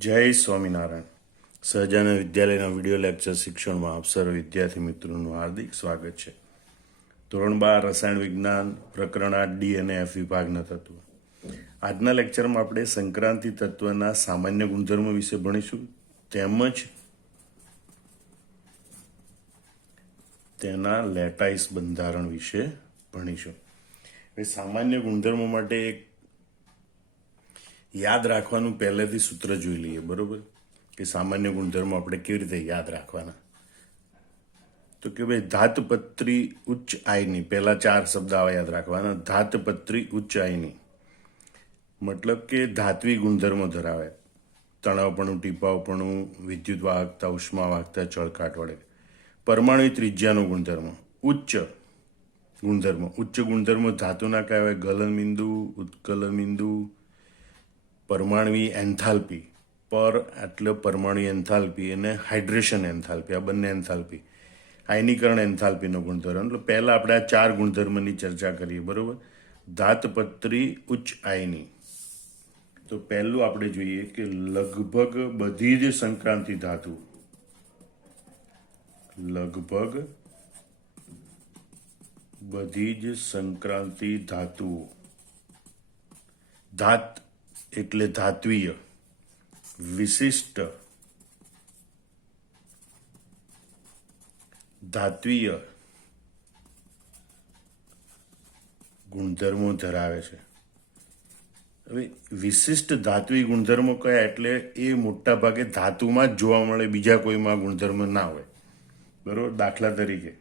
જય સ્વામિનારાયણ. સહજાનંદ વિદ્યાલયના video lecture શિક્ષણમાં આપ સર્વ વિદ્યાર્થી મિત્રોનું હાર્દિક સ્વાગત છે. ધોરણ 12 રસાયણ વિજ્ઞાન પ્રકરણ 8 ડી અને એફ વિભાગના તત્વો. આજના લેક્ચરમાં આપણે સંક્રાંતિ તત્વના સામાન્ય ગુણધર્મો વિશે ભણીશું, તેમજ તેના લેટાઇસ બંધારણ વિશે ભણીશું. હવે સામાન્ય ગુણધર્મો માટે એક યાદ રાખવાનું પહેલેથી સૂત્ર જોઈ લઈએ, બરોબર? કે સામાન્ય ગુણધર્મો આપણે કેવી રીતે યાદ રાખવાના. તો કે ભાઈ ધાતપત્રી ઉચ્ચ આયની, પહેલા 4 શબ્દ આવા યાદ રાખવાના. ધાતપત્રી ઉચ્ચ આયની મતલબ કે ધાત્વી ગુણધર્મો ધરાવે. તણાવપણું, ટીપાવપણું, વિદ્યુત વાહકતા, ઉષ્મા વાહકતા, ચળકાટ વડે. પરમાણુ ત્રિજ્યાનો ગુણધર્મ ઉચ્ચ ગુણધર્મ. ઉચ્ચ ગુણધર્મો ધાતુના કહેવાય ગલન બિંદુ, ઉત્કલન બિંદુ, પરમાણવી એન્થાલ્પી. પર એટલે પરમાણુ એન્થાલ્પી અને હાઇડ્રેશન એન્થાલ્પી, આ બંને એન્થાલ્પી. આયનીકરણ એન્થાલ્પીનો ગુણધર્મ. એટલે પહેલાં આપણે આ 4 ગુણધર્મની ચર્ચા કરીએ, બરોબર? ધાતપત્રી ઉચ્ચ આયની. તો પહેલું આપણે જોઈએ કે લગભગ બધી જ સંક્રાંતિ ધાતુ, લગભગ બધી જ સંક્રાંતિ ધાતુઓ, ધાત એટલે ધાત્વીય, વિશિષ્ટ ધાત્વીય ગુણધર્મો ધરાવે છે. હવે વિશિષ્ટ ધાત્વી ગુણધર્મો કયા? એટલે એ મોટા ભાગે ધાતુમાં જ જોવા મળે, બીજા કોઈમાં ગુણધર્મ ના હોય, બરોબર? દાખલા તરીકે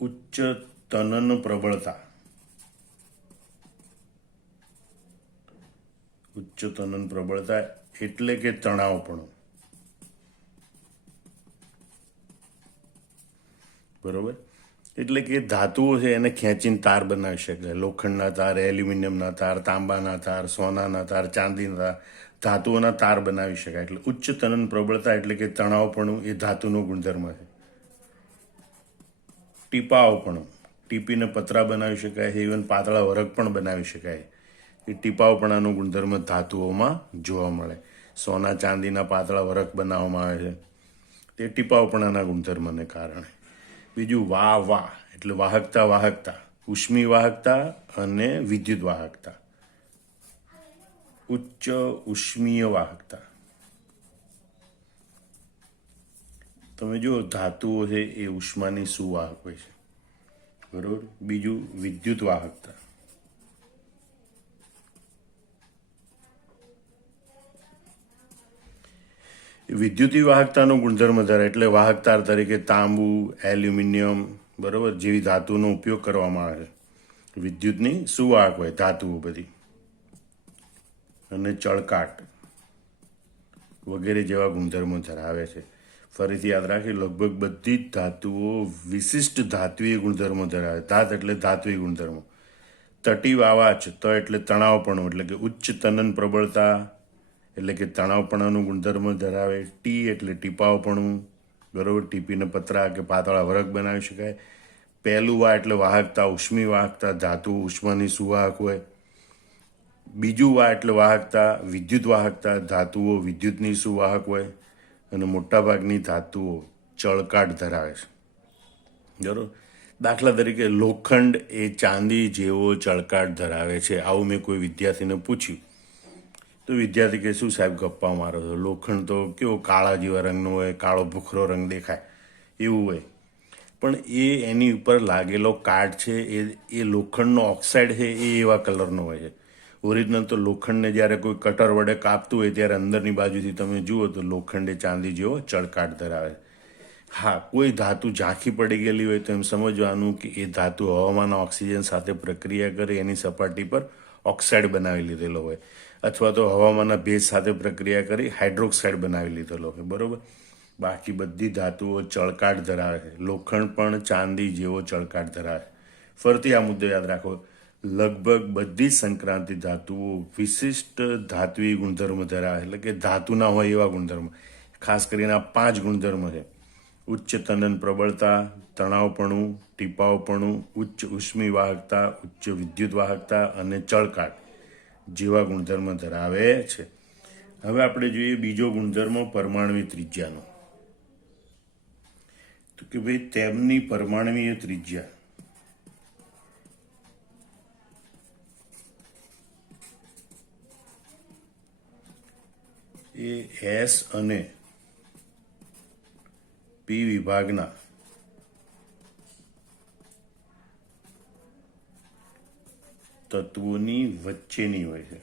ઉચ્ચ તનન પ્રબળતા, ઉચ્ચ તનન પ્રબળતા એટલે કે તણાવપણું, બરોબર? એટલે કે ધાતુઓ છે એને ખેંચીને તાર બનાવી શકાય. લોખંડના તાર, એલ્યુમિનિયમના તાર, તાંબાના તાર, સોનાના તાર, ચાંદીના તાર, ધાતુઓના તાર બનાવી શકાય. એટલે ઉચ્ચ તનન પ્રબળતા એટલે કે તણાવપણું એ ધાતુનો ગુણધર્મ છે. ટીપાવપણું, ટીપીને પતરા બનાવી શકાય, ઇવન પાતળા વરખ પણ બનાવી શકાય. એ ટીપાવપણાનો ગુણધર્મ ધાતુઓમાં જોવા મળે. સોના ચાંદીના પાતળા વરખ બનાવવામાં આવે છે તે ટીપાવપણાના ગુણધર્મને કારણે. બીજું વાહ એટલે વાહકતા, વાહકતા, ઉષ્મી વાહકતા અને વિદ્યુત વાહકતા. ઉચ્ચ ઉષ્મીય વાહકતા. તમે જો ધાતુઓ છે એ ઉષ્માની સુવાહક હોય છે, બરોબર? બીજું વિદ્યુત વાહકતા. વિદ્યુતી વાહકતાનો ગુણધર્મ ધરાવે. એટલે વાહકતાર તરીકે તાંબુ, એલ્યુમિનિયમ, બરોબર, જેવી ધાતુનો ઉપયોગ કરવામાં આવે છે. વિદ્યુતની સુવાહક હોય ધાતુઓ બધી. અને ચળકાટ વગેરે જેવા ગુણધર્મો ધરાવે છે. ફરીથી યાદ રાખી, લગભગ બધી જ ધાતુઓ વિશિષ્ટ ધાત્વીય ગુણધર્મો ધરાવે. ધાત એટલે ધાત્વીય ગુણધર્મો. તટી વાવાચ, ત એટલે તણાવપણું એટલે કે ઉચ્ચ તનન પ્રબળતા એટલે કે તણાવપણાનું ગુણધર્મ ધરાવે. ટી એટલે ટીપાવપણું, બરોબર, ટીપીને પતરા કે પાતળા વરખ બનાવી શકાય. પહેલું વા એટલે વાહકતા, ઉષ્મી વાહકતા, ધાતુ ઉષ્માની સુવાહક હોય. બીજું વા એટલે વાહકતા, વિદ્યુત વાહકતા, ધાતુઓ વિદ્યુતની સુવાહક હોય. અને મોટાભાગની ધાતુઓ ચળકાટ ધરાવે છે, બરોબર? દાખલા તરીકે લોખંડ એ ચાંદી જેવો ચળકાટ ધરાવે છે. આવું મેં કોઈ વિદ્યાર્થીને પૂછ્યું તો વિદ્યાર્થી કહે, શું સાહેબ ગપ્પા મારો છો? લોખંડ તો કેવો કાળા જેવા રંગનો હોય, કાળો ભૂખરો રંગ દેખાય એવું હોય. પણ એની ઉપર લાગેલો કાટ છે એ લોખંડનો ઓક્સાઇડ છે એ એવા કલરનો હોય છે. ઓરિજિનલ તો લોખંડને જ્યારે કોઈ કટર વડે કાપતું હોય ત્યારે અંદરની બાજુથી તમે જુઓ તો લોખંડ એ ચાંદી જેવો ચળકાટ ધરાવે. હા, કોઈ ધાતુ ઝાંખી પડી ગયેલી હોય તો એમ સમજવાનું કે એ ધાતુ હવામાનના ઓક્સિજન સાથે પ્રક્રિયા કરી એની સપાટી પર ઓક્સાઇડ બનાવી લીધેલો હોય, અથવા તો હવામાનના ભેજ સાથે પ્રક્રિયા કરી હાઇડ્રોક્સાઇડ બનાવી લીધેલો હોય, બરોબર? બાકી બધી ધાતુઓ ચળકાટ ધરાવે છે. લોખંડ પણ ચાંદી જેવો ચળકાટ ધરાવે. ફરતી આ મુદ્દો યાદ રાખો, લગભગ બધી સંક્રાંતિ ધાતુઓ વિશિષ્ટ ધાત્વી ગુણધર્મ ધરાવે. એટલે કે ધાતુના હોય એવા ગુણધર્મ. ખાસ કરીને આ 5 ગુણધર્મ છે: ઉચ્ચ તનન પ્રબળતા, તણાવપણું, ટીપાવપણું, ઉચ્ચ ઉષ્મી વાહકતા, ઉચ્ચ વિદ્યુત વાહકતા અને ચળકાટ. જેવા ગુણધર્મ ધરાવે છે. હવે આપણે જોઈએ બીજો ગુણધર્મ પરમાણ્વીય ત્રિજ્યાનો. તો કે ભાઈ તેમની પરમાણ્વીય ત્રિજ્યા એ એસ અને પી વિભાગના તત્વોની વચ્ચેની હોય છે.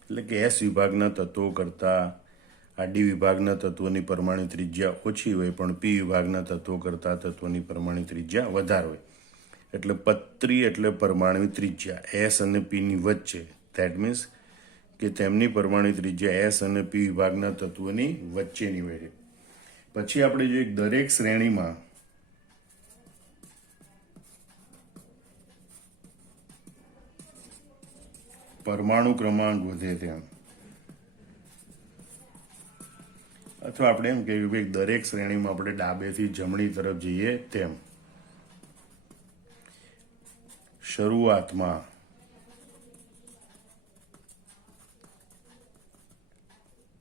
એટલે કે એસ વિભાગના તત્વો કરતાં આડી વિભાગના તત્વોની પરમાણુ ત્રિજ્યા ઓછી હોય, પણ પી વિભાગના તત્વો કરતાં તત્વોની પરમાણુ ત્રિજ્યા વધારે હોય. એટલે પત્રી એટલે પરમાણુ ત્રિજ્યા એસ અને પીની વચ્ચે. ધેટ મીન્સ કે તેમની પરમાણુ ત્રિજ્યા એસ અને પી વિભાગના તત્વોની વચ્ચેની હોય છે. પછી આપણે જોઈએ દરેક શ્રેણીમાં પરમાણુ ક્રમાંક વધે તેમ, અથવા આપણે એમ કહીએ કે દરેક શ્રેણીમાં આપણે ડાબેથી જમણી તરફ જઈએ તેમ શરૂઆતમાં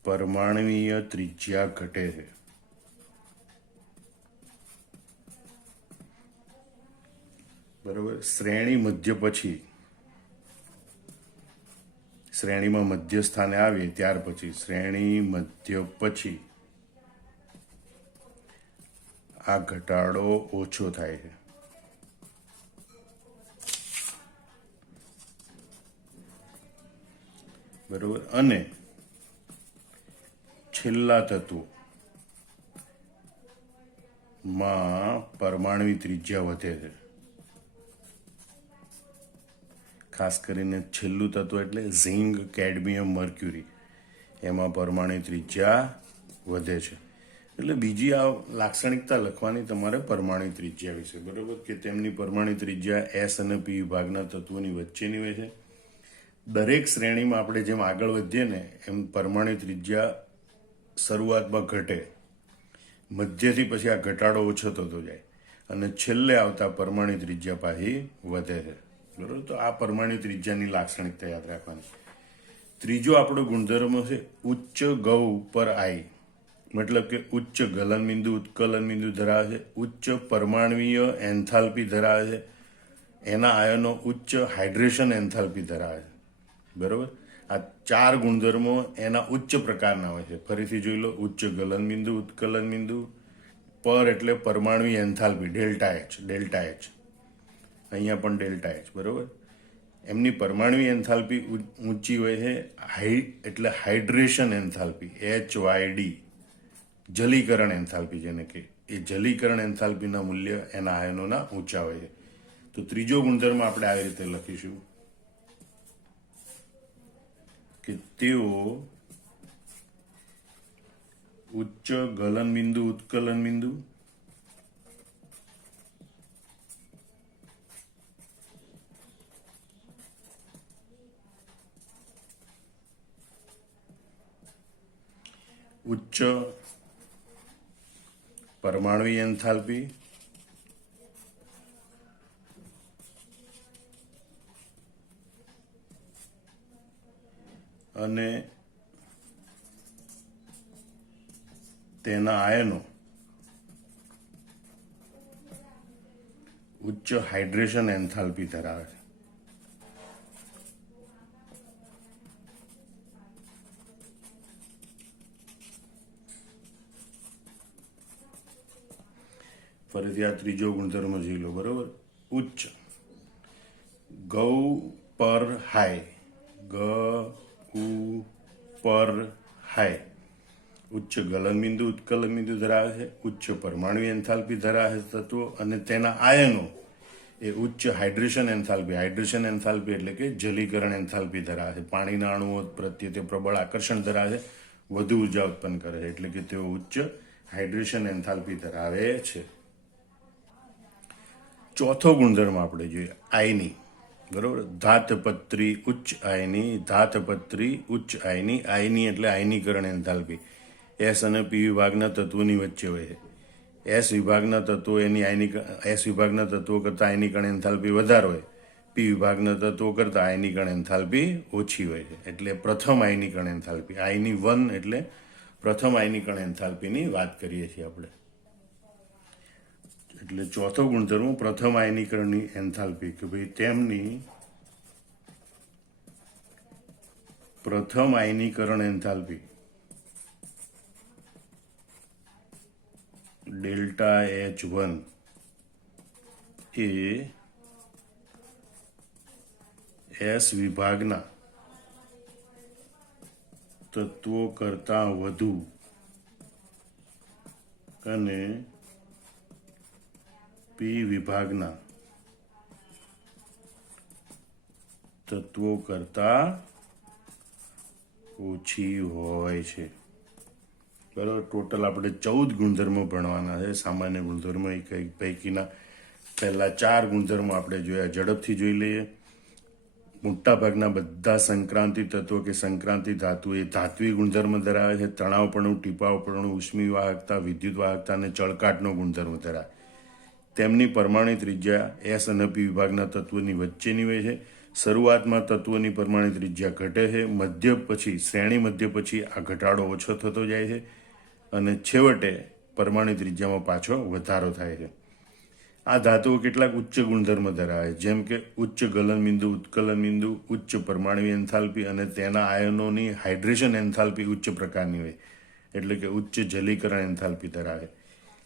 પરમાણ્વીય ત્રિજ્યા ઘટે છે. બરોબર. શ્રેણી મધ્ય પછી, શ્રેણીમાં મધ્ય સ્થાને આવીએ ત્યાર પછી શ્રેણી મધ્ય પછી આ ઘટાડો ઓછો થાય છે. બરોબર. અને છેલ્લા તત્વો માં પરમાણ્વીય ત્રિજ્યા વધે છે. ખાસ કરીને છેલ્લું તત્વ એટલે ઝિંક, કેડમિયમ, મર્ક્યુરી, એમાં પરમાણુ ત્રિજ્યા વધે છે. એટલે બીજી આ લાક્ષણિકતા લખવાની તમારે પરમાણુ ત્રિજ્યા વિશે. બરોબર. કે તેમની પરમાણુ ત્રિજ્યા એસ અને પી વિભાગના તત્વોની વચ્ચેની હોય છે. દરેક શ્રેણીમાં આપણે જેમ આગળ વધીએ ને એમ પરમાણુ ત્રિજ્યા શરૂઆતમાં ઘટે, મધ્યથી પછી આ ઘટાડો ઓછો થતો જાય અને છેલ્લે આવતા પરમાણુ ત્રિજ્યા પાછી વધે છે. બરોબર. તો આ પરમાણુ ત્રિજ્યાની લાક્ષણિકતા યાદ રાખવાની. ત્રીજો આપણો ગુણધર્મ છે ઉચ્ચ ગૌ પર આઈ, મતલબ કે ઉચ્ચ ગલન બિંદુ, ઉત્કલન બિંદુ ધરાવે છે, ઉચ્ચ પરમાણ્વીય એન્થાલ્પી ધરાવે છે, એના આયનો ઉચ્ચ હાઇડ્રેશન એન્થાલ્પી ધરાવે છે. બરોબર. આ ચાર ગુણધર્મો એના ઉચ્ચ પ્રકારના હોય છે. ફરીથી જોઈ લો. ઉચ્ચ ગલન બિંદુ, ઉત્કલન બિંદુ, પર એટલે પરમાણ્વીય એન્થાલ્પી ડેલ્ટા એચ, અહીંયા પણ ડેલ્ટા એચ. બરોબર. એમની પરમાણ્વીય એન્થાલ્પી ઊંચી હોય છે. એટલે હાઇડ્રેશન એન્થાલ્પી HYD, જલીકરણ એન્થાલ્પી જેને કે એ જલીકરણ એન્થાલ્પીના મૂલ્ય એના આયનોના ઊંચા હોય છે. તો ત્રીજો ગુણધર્મ આપણે આવી રીતે લખીશું કે તેઓ ઉચ્ચ ગલન બિંદુ, ઉત્કલન બિંદુ ઉચ્ચ પરમાણ્વીય એન્થાલ્પી અને તેના આયનો ઉચ્ચ હાઇડ્રેશન એન્થાલ્પી ધરાવે છે. ફરીથી આ ત્રીજો ગુણધર્મ જોઈ લો. બરોબર. ઉચ્ચ ગૌ પર હાઈ, પર હાઈ, ઉચ્ચ ગલન બિંદુ, ઉત્કલન બિંદુ ધરાવે છે, ઉચ્ચ પરમાણુ એન્થાલ્પી ધરાવે છે તત્વો, અને તેના આયનો એ ઉચ્ચ હાઇડ્રેશન એન્થાલ્પી એટલે કે જલીકરણ એન્થાલ્પી ધરાવે છે. પાણીના અણુઓ પ્રત્યે તે પ્રબળ આકર્ષણ ધરાવે છે, વધુ ઉર્જા ઉત્પન્ન કરે છે, એટલે કે તેઓ ઉચ્ચ હાઇડ્રેશન એન્થાલ્પી ધરાવે છે. ચોથો ગુણધર્મ આપણે જોઈએ આયની. બરોબર. ધાતપત્રી ઉચ્ચ આયની, ધાતપત્રી ઉચ્ચ આયની. આયની એટલે આયનીકરણ એન્થાલ્પી એસ અને પી વિભાગના તત્વોની વચ્ચે હોય છે. એસ વિભાગના તત્વો કરતાં આયનીકરણ એન્થાલ્પી વધારે હોય, પી વિભાગના તત્વો કરતાં આયનીકરણ એન્થાલ્પી ઓછી હોય છે. એટલે પ્રથમ આયનીકરણ એન્થાલ્પી, આયની 1 એટલે પ્રથમ આયનીકરણ એન્થાલ્પીની વાત કરીએ છીએ આપણે. એટલે ચોથો ગુણધર્મ પ્રથમ આયનીકરણની એન્થાલ્પી, કે ભાઈ તેમની પ્રથમ આયનીકરણ એન્થાલ્પી ડેલ્ટા H1 એ એસ વિભાગના તત્વો કરતાં વધુ અને પી વિભાગના તત્વો કરતાં ઓછી હોય છે. બરાબર. ટોટલ આપણે 14 ગુણધર્મો ભણવાના છે. સામાન્ય ગુણધર્મો પૈકીના પહેલા 4 ગુણધર્મો આપણે જોયા, ઝડપથી જોઈ લઈએ. મોટાભાગના બધા સંક્રાંતિ તત્વો કે સંક્રાંતિ ધાતુ એ ધાત્વિક ગુણધર્મ ધરાવે છે. તણાવપણું, ટીપાવપણું, ઉષ્મી વાહકતા, વિદ્યુત વાહકતા અને ચળકાટનો ગુણધર્મ ધરાવે. તેમની પરમાણુ ત્રિજ્યા એસ અને પી વિભાગના તત્વોની વચ્ચેની હોય છે. શરૂઆતમાં તત્વોની પરમાણુ ત્રિજ્યા ઘટે છે, મધ્ય પછી શ્રેણી મધ્ય પછી આ ઘટાડો ઓછો થતો જાય છે અને છેવટે પરમાણુ ત્રિજ્યામાં પાછો વધારો થાય છે. આ ધાતુઓ કેટલાક ઉચ્ચ ગુણધર્મ ધરાવે, જેમ કે ઉચ્ચ ગલનબિંદુ, ઉત્કલન બિંદુ, ઉચ્ચ પરમાણુ એન્થાલ્પી અને તેના આયનોની હાઇડ્રેશન એન્થાલ્પી ઉચ્ચ પ્રકારની હોય, એટલે કે ઉચ્ચ જલીકરણ એન્થાલ્પી ધરાવે.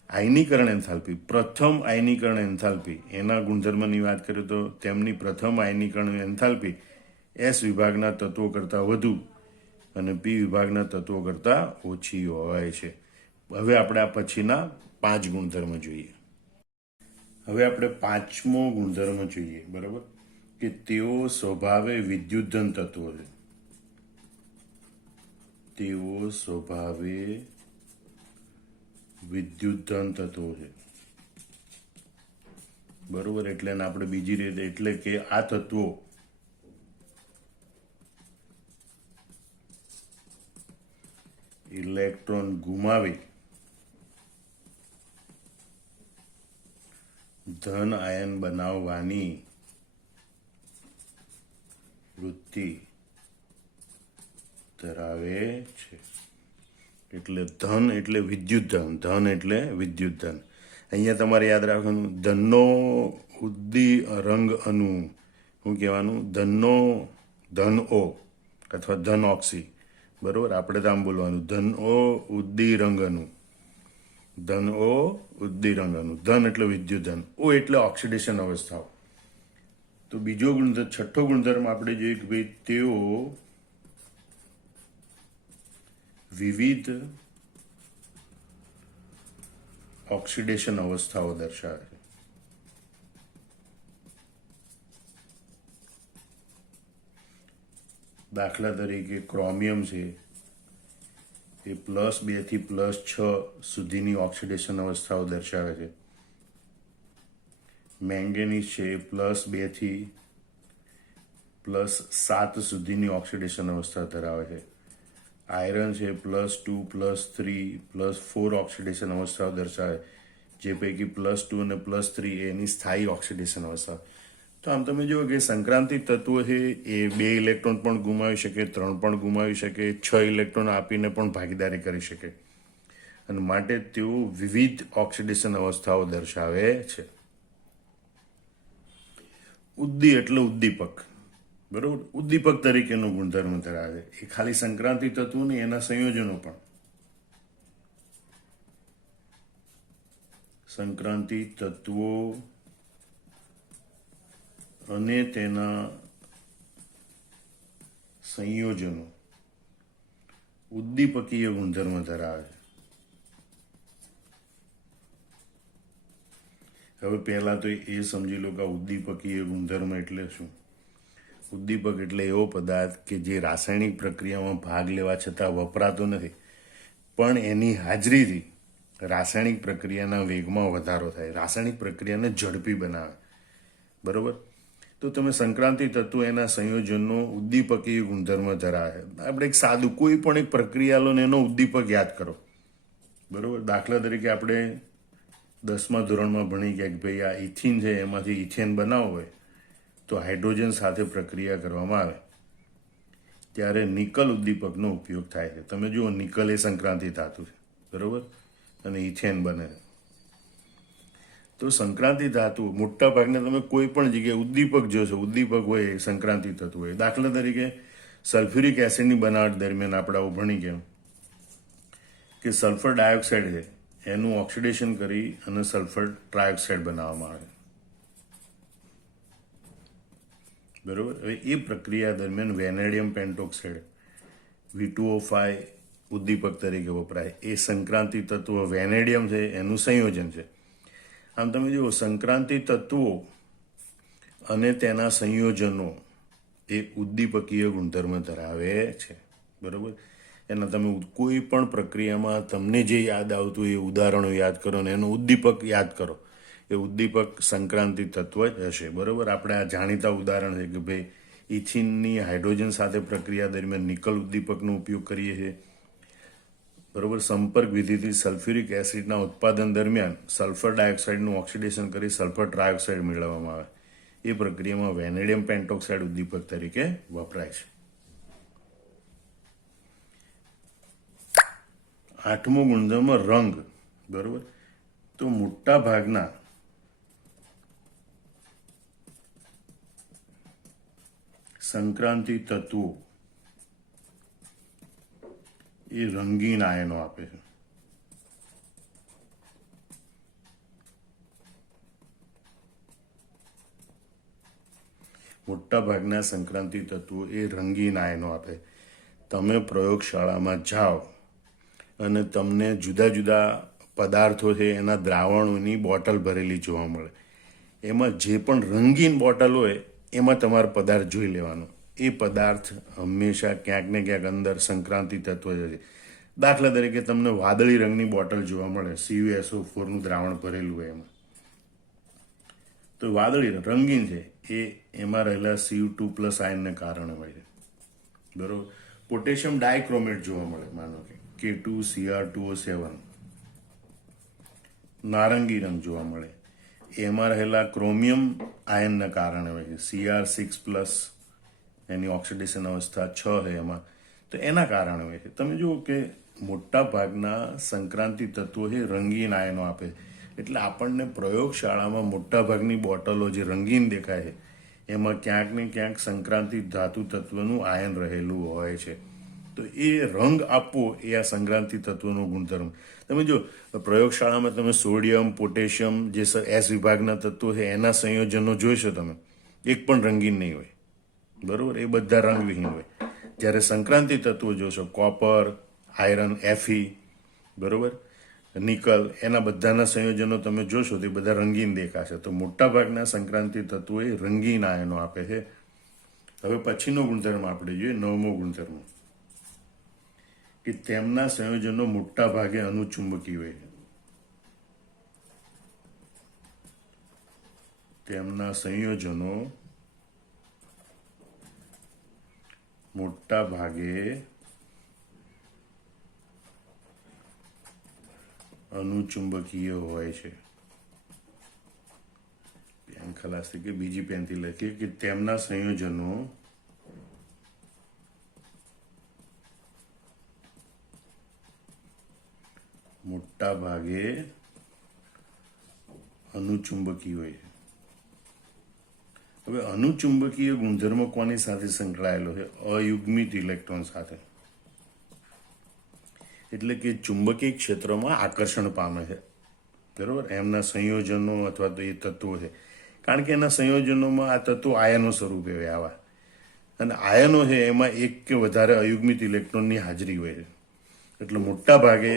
આયનીકરણ એન્થાલ્પી, પ્રથમ આયનીકરણ એન્થાલ્પી, એના ગુણધર્મની વાત કરીએ તો તેમની પ્રથમ આયનીકરણ એન્થાલ્પી એસ વિભાગના તત્વો કરતાં વધુ અને પી વિભાગના તત્વો કરતાં ઓછી હોય છે. હવે આપણે આ પછીના 5 ગુણધર્મ જોઈએ. હવે આપણે 5મો ગુણધર્મ જોઈએ. બરાબર, કે તેઓ સ્વભાવે વિદ્યુતધન તત્વો છે. તેઓ સ્વભાવે વિદ્યુતધન તત્વો છે. બરોબર. એટલે આપણે બીજી રીતે, એટલે કે આ તત્વો ઇલેક્ટ્રોન ગુમાવી ધન આયન બનાવવાની વૃત્તિ ધરાવે છે. એટલે ધન એટલે વિદ્યુતધન, ધન એટલે વિદ્યુતધન. અહીંયા તમારે યાદ રાખવાનું, ધનનો ઉદ્દી રંગ અણુ શું કહેવાનું? ધન ઓ અથવા ધન ઓક્સી. બરોબર. આપણે તો આમ બોલવાનું, ધન ઓ ઉદ્દી રંગ અણુ, ધન ઓ ઉદ્દી રંગ અણુ. ધન એટલે વિદ્યુતધન, ઓ એટલે ઓક્સિડેશન અવસ્થાઓ. તો બીજો ગુણધર્મ, છઠ્ઠો ગુણધર્મ આપણે જોઈએ કે ભાઈ તેઓ વિવિધ ઓક્સિડેશન અવસ્થાઓ દર્શાવે છે. દાખલા તરીકે ક્રોમિયમ છે એ +2 થી +6 સુધીની ઓક્સિડેશન અવસ્થાઓ દર્શાવે છે. મેંગેનીઝ છે એ +2 થી +7 સુધીની ઓક્સિડેશન અવસ્થા ધરાવે છે. આયરન છે +2, +3, +4 ઓક્સિડેશન અવસ્થાઓ દર્શાવે, જે પૈકી +2 અને +3 એની સ્થાયી ઓક્સિડેશન અવસ્થા. તો આમ તમે જુઓ કે સંક્રાંતિ તત્વો છે એ 2 ઇલેક્ટ્રોન પણ ગુમાવી શકે, 3 પણ ગુમાવી શકે, 6 ઇલેક્ટ્રોન આપીને પણ ભાગીદારી કરી શકે, અને માટે તેઓ વિવિધ ઓક્સિડેશન અવસ્થાઓ દર્શાવે છે. ઉદ્દી એટલે ઉદ્દીપક. બરોબર. ઉદ્દીપક તરીકેનો ગુણધર્મ ધરાવે. એ ખાલી સંક્રાંતિ તત્વો નહીં, એના સંયોજનો પણ. સંક્રાંતિ તત્વો અને તેના સંયોજનો ઉદ્દીપકીય ગુણધર્મ ધરાવે. હવે પહેલા તો એ સમજી લો કે ઉદ્દીપકીય ગુણધર્મ એટલે શું. ઉદ્દીપક એટલે એવો પદાર્થ કે જે રાસાયણિક પ્રક્રિયામાં ભાગ લેવા છતાં વપરાતો નથી, પણ એની હાજરીથી રાસાયણિક પ્રક્રિયાના વેગમાં વધારો થાય, રાસાયણિક પ્રક્રિયાને ઝડપી બનાવે. બરોબર. તો તમે સંક્રાંતિ તત્વો એના સંયોજનનો ઉદ્દીપકીય ગુણધર્મ ધરાવે. આપણે એક સાદું કોઈ પણ એક પ્રક્રિયા લો ને એનો ઉદ્દીપક યાદ કરો. બરોબર. દાખલા તરીકે આપણે 10મા ધોરણમાં ભણી ગયા કે ભાઈ આ ઇથિન છે, એમાંથી ઇથેન બનાવવો હોય તો હાઇડ્રોજન સાથે પ્રક્રિયા કરવામાં આવે ત્યારે નિકલ ઉદ્દીપકનો ઉપયોગ થાય છે. તમે જુઓ, નિકલ એ સંક્રાંતિ ધાતુ છે, બરોબર, અને ઇથેન બને છે. તો સંક્રાંતિ ધાતુ મોટા ભાગના તમે કોઈ પણ જગ્યાએ ઉદ્દીપક જોશો, ઉદ્દીપક હોય એ સંક્રાંતિ તત્વ હોય. દાખલા તરીકે સલ્ફ્યુરિક એસિડની બનાવટ દરમિયાન આપણે આવું ભણી ગયા કે સલ્ફર ડાયોક્સાઇડ છે એનું ઓક્સિડેશન કરી અને સલ્ફર ટ્રાયોક્સાઇડ બનાવવામાં આવે, બરોબર. હવે એ પ્રક્રિયા દરમિયાન વેનેડિયમ પેન્ટોક્સાઇડ V2O5 ઉદ્દીપક તરીકે વપરાય. એ સંક્રાંતિ તત્વ વેનેડિયમ છે એનું સંયોજન છે. આમ તમે જુઓ, સંક્રાંતિ તત્વો અને તેના સંયોજનો એ ઉદ્દીપકીય ગુણધર્મ ધરાવે છે, બરોબર. એના તમે કોઈ પણ પ્રક્રિયામાં તમને જે યાદ આવતું એ ઉદાહરણો યાદ કરો ને એનો ઉદ્દીપક યાદ કરો. એ ઉદ્દીપક સંક્રાંતિ તત્વ જ હશે, બરોબર. આપણે આ જાણીતા ઉદાહરણ છે કે ભાઈ ઇથિનની હાઇડ્રોજન સાથે પ્રક્રિયા દરમિયાન નિકલ ઉદ્દીપકનો ઉપયોગ કરીએ છીએ, બરોબર. સંપર્ક વિધિથી સલ્ફ્યુરિક એસિડના ઉત્પાદન દરમિયાન સલ્ફર ડાયોક્સાઇડનું ઓક્સિડેશન કરી સલ્ફર ટ્રાયોક્સાઇડ મેળવવામાં આવે. એ પ્રક્રિયામાં વેનેડિયમ પેન્ટોક્સાઇડ ઉદ્દીપક તરીકે વપરાય છે. 8મો ગુણધર્મ રંગ, બરોબર. તો મોટા ભાગના સંક્રાંતિ તત્વો એ રંગીન આયનો આપે છે. મોટા ભાગના સંક્રાંતિ તત્વો એ રંગીન આયનો આપે. તમે પ્રયોગશાળામાં જાઓ અને તમને જુદા જુદા પદાર્થો છે એના દ્રાવણોની બોટલ ભરેલી જોવા મળે. એમાં જે પણ રંગીન બોટલ હોય એમાં તમારે પદાર્થ જોઈ લેવાનો. એ પદાર્થ હંમેશા ક્યાંક ને ક્યાંક અંદર સંક્રાંતિ તત્વ છે. દાખલા તરીકે તમને વાદળી રંગની બોટલ જોવા મળે, CuSO4નું દ્રાવણ ભરેલું હોય એમાં, તો વાદળી રંગીન છે એ એમાં રહેલા Cu2+ આયનને કારણે હોય છે, બરોબર. પોટેશિયમ ડાયક્રોમેટ જોવા મળે, માનો કે K2Cr2O7, નારંગી રંગ જોવા મળે, એમાં રહેલા ક્રોમિયમ આયનને કારણે હોય છે. Cr6+, એની ઓક્સિડેશન અવસ્થા 6 છે એમાં, તો એના કારણે હોય છે. તમે જુઓ કે મોટા ભાગના સંક્રાંતિ તત્વો એ રંગીન આયનો આપે. એટલે આપણને પ્રયોગશાળામાં મોટા ભાગની બોટલો જે રંગીન દેખાય છે એમાં ક્યાંક ને ક્યાંક સંક્રાંતિ ધાતુ તત્વનું આયન રહેલું હોય છે. તો એ રંગ આપવો એ આ સંક્રાંતિ તત્વનો ગુણધર્મ. તમે જો પ્રયોગશાળામાં તમે સોડિયમ, પોટેશિયમ, જે S વિભાગના તત્વો છે એના સંયોજનો જોઈશો તમે, એક પણ રંગીન નહીં હોય, બરોબર. એ બધા રંગવિહીન હોય. જ્યારે સંક્રાંતિ તત્વો જોશો, કોપર, આયરન, Fe, બરોબર, નિકલ, એના બધાના સંયોજનો તમે જોશો તો એ બધા રંગીન દેખાશે. તો મોટા ભાગના સંક્રાંતિ તત્વો એ રંગીન આયનો આપે છે. હવે પછીનો ગુણધર્મ આપણે જોઈએ, 9મો ગુણધર્મ, કે તેમના સંયોજનો મોટા ભાગે અનુચુંબકી હોય છે. તેમના સંયોજનો મોટા ભાગે અનુચુંબકીય હોય છે. પેન ખલાસથી કે બીજી પેનથી લખીએ કે તેમના સંયોજનો મોટા ભાગે અનુચુંબકીય હોય છે. હવે અનુચુંબકીય ગુણધર્મ કોની સાથે સંકળાયેલો છે? અયુગ્મિત ઇલેક્ટ્રોન સાથે. એટલે કે ચુંબકીય ક્ષેત્રમાં આકર્ષણ પામે છે, બરોબર. એમના સંયોજનો અથવા તો એ તત્વો છે, કારણ કે એના સંયોજનોમાં આ તત્વો આયનો સ્વરૂપે હોય આવા, અને આયનો છે એમાં એક કે વધારે અયુગ્મિત ઇલેક્ટ્રોનની હાજરી હોય છે. એટલે મોટા ભાગે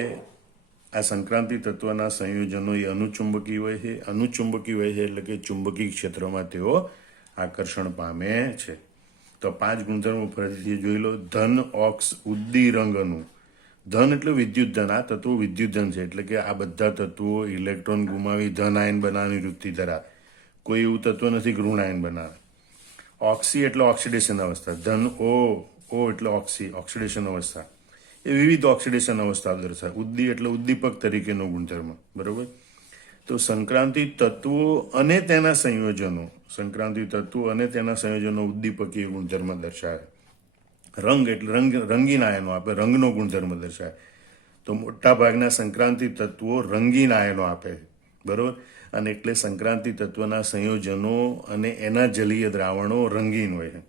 આ સંક્રાંતિ તત્વના સંયોજનો એ અનુચુંબકીય હોય છે. અનુચુંબકીય હોય છે એટલે કે ચુંબકીય ક્ષેત્રમાં તેઓ આકર્ષણ પામે છે. તો 5 ગુણધર્મો ફરીથી જોઈ લો. ધન, ઓક્સ, ઉદ્દીરંગનું. ધન એટલે વિદ્યુત ધન. આ તત્વો વિદ્યુત ધન છે, એટલે કે આ બધા તત્વો ઇલેક્ટ્રોન ગુમાવી ધન આયન બનાવવાની વૃત્તિ ધરાવે. કોઈ એવું તત્વ નથી કે ઋણ આયન બનાવે. ઓક્સી એટલે ઓક્સિડેશન અવસ્થા. ધન O એટલે ઓક્સિડેશન અવસ્થા. એ વિવિધ ઓક્સિડેશન અવસ્થા દર્શાવે. ઉદ્દી એટલે ઉદ્દીપક તરીકેનો ગુણધર્મ, બરોબર. તો સંક્રાંતિ તત્વો અને તેના સંયોજનો ઉદ્દીપકીય ગુણધર્મ દર્શાવે. રંગ એટલે રંગીન આયનો આપે, રંગનો ગુણધર્મ દર્શાવે. તો મોટા ભાગના સંક્રાંતિ તત્વો રંગીન આયનો આપે, બરોબર. અને એટલે સંક્રાંતિ તત્વના સંયોજનો અને એના જલીય દ્રાવણો રંગીન હોય છે.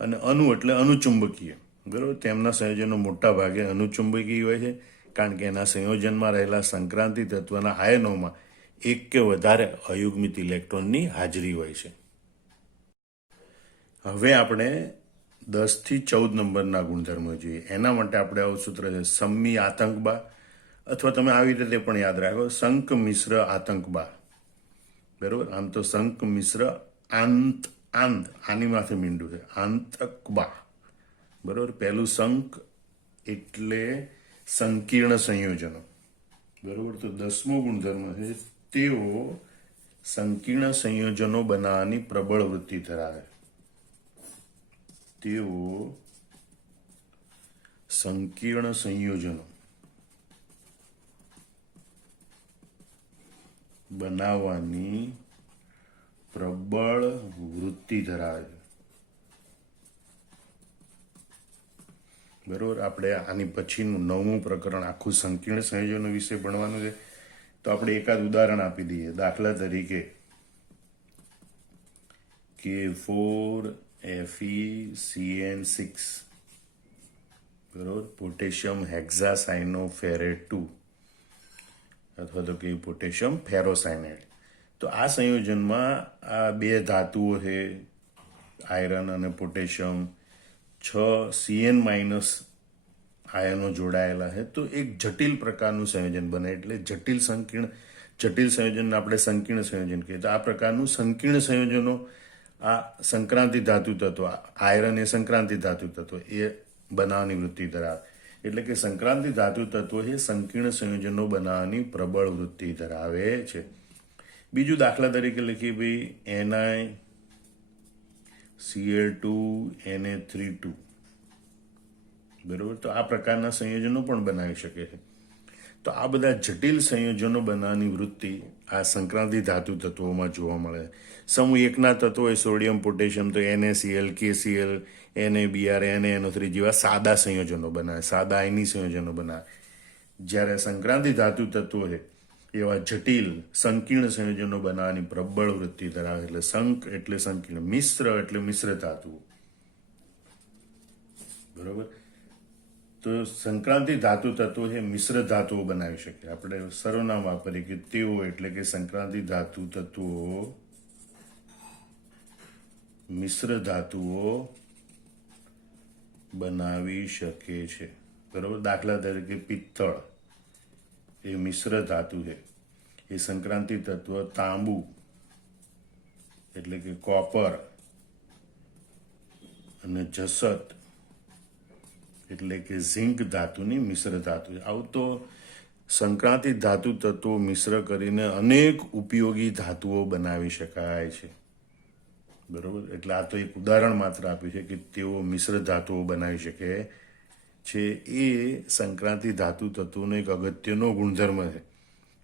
અને અણુ એટલે અનુચુંબકીય, બરોબર. તેમના સંયોજનો મોટા ભાગે અનુચુંબકીય હોય છે, કારણ કે એના સંયોજનમાં રહેલા સંક્રાંતિ તત્વના આયનોમાં એક કે વધારે અયુગ્મિત ઇલેક્ટ્રોનની હાજરી હોય છે. હવે આપણે 10 થી 14 નંબરના ગુણધર્મો જોઈએ. એના માટે આપણે આવું સૂત્ર છે, સમ્મી આતંકબા, અથવા તમે આવી રીતે પણ યાદ રાખો, શંક મિશ્ર આતંકબા, બરોબર. આમ તો શંક મિશ્ર આની માથે મીંડું છે, આંતકબા, બરોબર. પહેલું શંક એટલે સંકીર્ણ સંયોજનો, બરોબર. તો 10મો ગુણધર્મ છે, તેઓ સંકીર્ણ સંયોજનો બનાવવાની પ્રબળ વૃત્તિ ધરાવે. તેઓ સંકીર્ણ સંયોજનો બનાવવાની પ્રબળ વૃત્તિ ધરાવે છે, બરોબર. આપણે આની પછીનું 9મું પ્રકરણ આખું સંકીર્ણ સંયોજનો વિશે ભણવાનું છે. તો આપણે એકાદ ઉદાહરણ આપી દઈએ. દાખલા તરીકે K4FeCN6, બરોબર, પોટેશિયમ હેક્ઝાસાયનોફેરેટ 2, અથવા તો કે પોટેશિયમ ફેરોસાયનાઇડ. તો આ સંયોજનમાં આ બે ધાતુઓ છે, આયરન અને પોટેશિયમ, 6 CN- આયનો જોડાયેલા છે. તો એક જટિલ પ્રકારનું સંયોજન બને. એટલે જટિલ સંયોજન આપણે સંકીર્ણ સંયોજન કહીએ. તો આ પ્રકારનું સંકીર્ણ સંયોજનો આ સંક્રાંતિ ધાતુ તત્વ, આયરન એ સંક્રાંતિ ધાતુ તત્વ, એ બનાવવાની વૃત્તિ ધરાવે. એટલે કે સંક્રાંતિ ધાતુ તત્વો એ સંકીર્ણ સંયોજનો બનાવવાની પ્રબળ વૃત્તિ ધરાવે છે. બીજું દાખલા તરીકે લખીએ ભાઈ, NiCl2 Na3 2, બરોબર. તો આ પ્રકારના સંયોજનો પણ બનાવી શકે છે. તો આ બધા જટિલ સંયોજનો બનાવવાની વૃત્તિ આ સંક્રાંતિ ધાતુ તત્વોમાં જોવા મળે. સમૂહ એકના તત્વો હોય, સોડિયમ, પોટેશિયમ, તો NaCl, KCl, NaBr, NaNO3 જેવા સાદા સંયોજનો બનાવે, સાદા આયની સંયોજનો બનાવે. જ્યારે સંક્રાંતિ ધાતુ તત્વો છે એવા જટિલ સંકીર્ણ સંયોજનો બનાવવાની પ્રબળ વૃત્તિ ધરાવે. એટલે સંક એટલે સંકીર્ણ, મિશ્ર એટલે મિશ્ર ધાતુઓ, બરોબર. તો સંક્રાંતિ ધાતુ તત્વો છે મિશ્ર ધાતુઓ બનાવી શકે. આપણે સર્વનામ વાપરીએ કે તેઓ એટલે કે સંક્રાંતિ ધાતુ તત્વો મિશ્ર ધાતુઓ બનાવી શકે છે, બરોબર. દાખલા તરીકે પિત્તળ એ મિશ્ર ધાતુ છે, એ સંક્રાંતિ તત્વ તાંબુ એટલે કે કોપર અને જસત એટલે કે ઝિંક ધાતુની મિશ્ર ધાતુ છે. આવું તો સંક્રાંતિ ધાતુ તત્વો મિશ્ર કરીને અનેક ઉપયોગી ધાતુઓ બનાવી શકાય છે, બરોબર. એટલે આ તો એક ઉદાહરણ માત્ર આપ્યું છે કે તેઓ મિશ્ર ધાતુઓ બનાવી શકે છે. એ સંક્રાંતિ ધાતુ તત્વોનો એક અગત્યનો ગુણધર્મ છે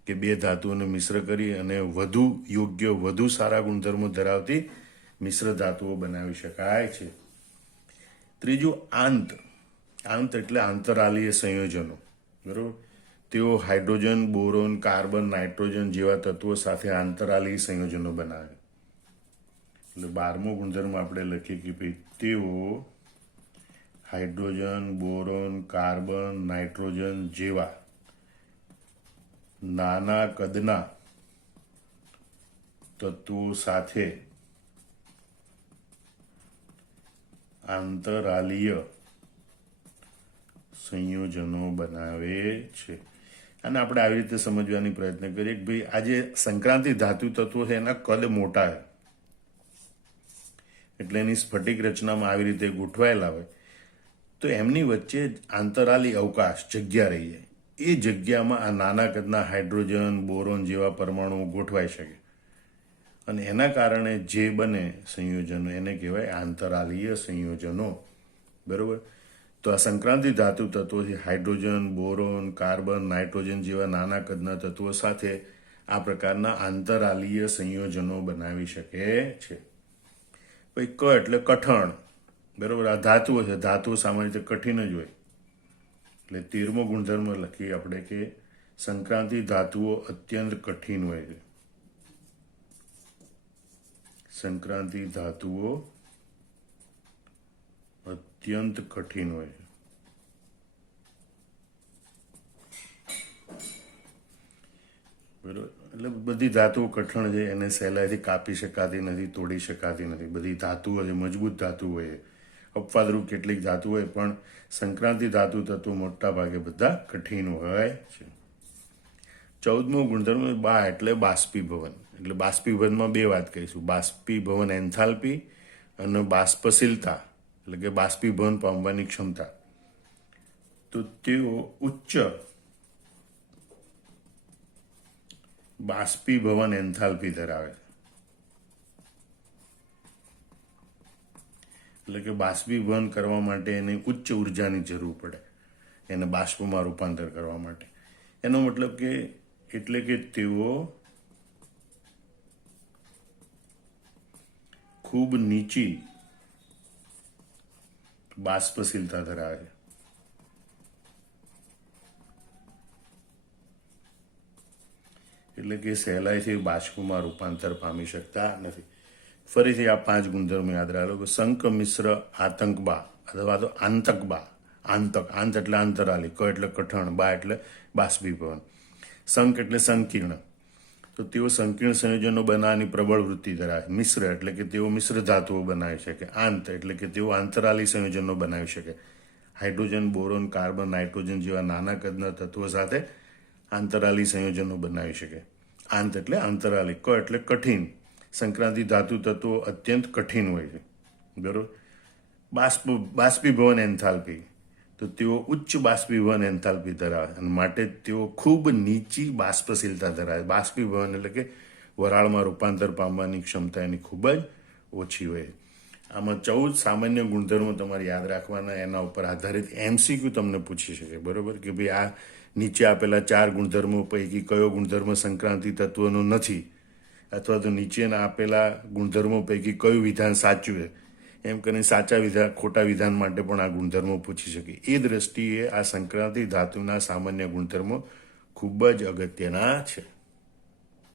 કે બે ધાતુઓને મિશ્ર કરી અને વધુ યોગ્ય, વધુ સારા ગુણધર્મો ધરાવતી મિશ્ર ધાતુઓ બનાવી શકાય છે. ત્રીજું આંત એટલે આંતરાલીય સંયોજનો, બરોબર. તેઓ હાઇડ્રોજન, બોરોન, કાર્બન, નાઇટ્રોજન જેવા તત્વો સાથે આંતરાલીય સંયોજનો બનાવે. એટલે 12મો ગુણધર્મ આપણે લખીએ કે ભાઈ તેઓ હાઇડ્રોજન, બોરોન, કાર્બન, નાઇટ્રોજન જેવા નાના કદના તત્વો સાથે આંતરાલીય સંયોજનો બનાવે છે. અને આપણે આવી રીતે સમજવાની પ્રયત્ન કરીએ કે ભાઈ આ જે સંક્રાંતિ ધાતુ તત્વો છે એના કદ મોટા છે, એટલે એની સ્ફટિક રચનામાં આવી રીતે ગોઠવાયેલા હોય, તો એમની વચ્ચે આંતરાલી અવકાશ, જગ્યા રહી જાય. એ જગ્યામાં આ નાના કદના હાઇડ્રોજન, બોરોન જેવા પરમાણુઓ ગોઠવાઈ શકે. અને એના કારણે જે બને સંયોજનો એને કહેવાય આંતરાલીય સંયોજનો, બરોબર. તો આ સંક્રાંતિ ધાતુ તત્વો છે હાઇડ્રોજન, બોરોન, કાર્બન, નાઇટ્રોજન જેવા નાના કદના તત્વો સાથે આ પ્રકારના આંતરાલીય સંયોજનો બનાવી શકે છે. પછી ક એટલે કઠણ, બરોબર. આ ધાતુઓ છે, ધાતુઓ સામાન્ય રીતે કઠિન જ હોય. એટલે 13મો ગુણધર્મ લખીએ આપણે કે સંક્રાંતિ ધાતુઓ અત્યંત કઠિન હોય છે. સંક્રાંતિ ધાતુઓ અત્યંત કઠિન હોય છે. બરોબર. એટલે બધી ધાતુઓ કઠણ છે, એને સહેલાઈથી કાપી શકાતી નથી, તોડી શકાતી નથી. બધી ધાતુઓ છે, મજબૂત ધાતુ હોય, અપવાદરૂપ કેટલીક ધાતુ હોય, પણ સંક્રાંતિ ધાતુ તત્વો મોટા ભાગે બધા કઠિન હોય છે. 14મો ગુણધર્મ બા એટલે બાષ્પીભવન. એટલે બાષ્પીભવનમાં બે વાત કહીશું, બાષ્પીભવન એન્થાલ્પી અને બાષ્પશીલતા, એટલે કે બાષ્પીભવન પામવાની ક્ષમતા. તો તેઓ ઉચ્ચ બાષ્પીભવન એન્થાલ્પી ધરાવે છે. એટલે કે બાષ્પીભવન કરવા માટે એને ઉચ્ચ ઉર્જાની જરૂર પડે, એને બાષ્પમાં રૂપાંતર કરવા માટે. એનો મતલબ કે એટલે કે તેઓ ખૂબ નીચી બાષ્પશીલતા ધરાવે છે. એટલે કે સહેલાઈથી બાષ્પમાં રૂપાંતર પામી શકતા નથી. ફરીથી આ 5 ગુણધર્મો યાદ રાખો કે શંક મિશ્ર આતંકબા અથવા તો આંતકબા. આંત એટલે આંતરાલી, ક એટલે કઠણ, બા એટલે બાષ્પીભવન, શંક એટલે સંકીર્ણ. તો તેઓ સંકીર્ણ સંયોજનો બનાવવાની પ્રબળ વૃત્તિ ધરાવે. મિશ્ર એટલે કે તેઓ મિશ્ર ધાતુઓ બનાવી શકે. આંત એટલે કે તેઓ આંતરાલી સંયોજનો બનાવી શકે. હાઇડ્રોજન, બોરોન, કાર્બન, નાઇટ્રોજન જેવા નાના કદના તત્વો સાથે આંતરાલી સંયોજનો બનાવી શકે. આંત એટલે આંતરાલી. ક એટલે કઠિન. સંક્રાંતિ ધાતુ તત્વો અત્યંત કઠિન હોય છે, બરોબર. બાષ્પીભવન એન્થાલ્પી, તો તેઓ ઉચ્ચ બાષ્પીભવન એન્થાલ્પી ધરાવે અને માટે તેઓ ખૂબ નીચી બાષ્પશીલતા ધરાવે. બાષ્પીભવન એટલે કે વરાળમાં રૂપાંતર પામવાની ક્ષમતા એની ખૂબ જ ઓછી હોય. આમાં 14 સામાન્ય ગુણધર્મો તમારે યાદ રાખવાના. એના ઉપર આધારિત MCQ તમને પૂછી શકે, બરોબર, કે ભાઈ આ નીચે આપેલા 4 ગુણધર્મો પૈકી કયો ગુણધર્મ સંક્રાંતિ તત્વનો નથી, અથવા તો નીચેના આપેલા ગુણધર્મો પૈકી કયું વિધાન સાચું છે. એમ કરીને સાચા વિધાન, ખોટા વિધાન માટે પણ આ ગુણધર્મો પૂછી શકે. એ દ્રષ્ટિએ આ સંક્રાંતિ ધાતુના સામાન્ય ગુણધર્મો ખૂબ જ અગત્યના છે.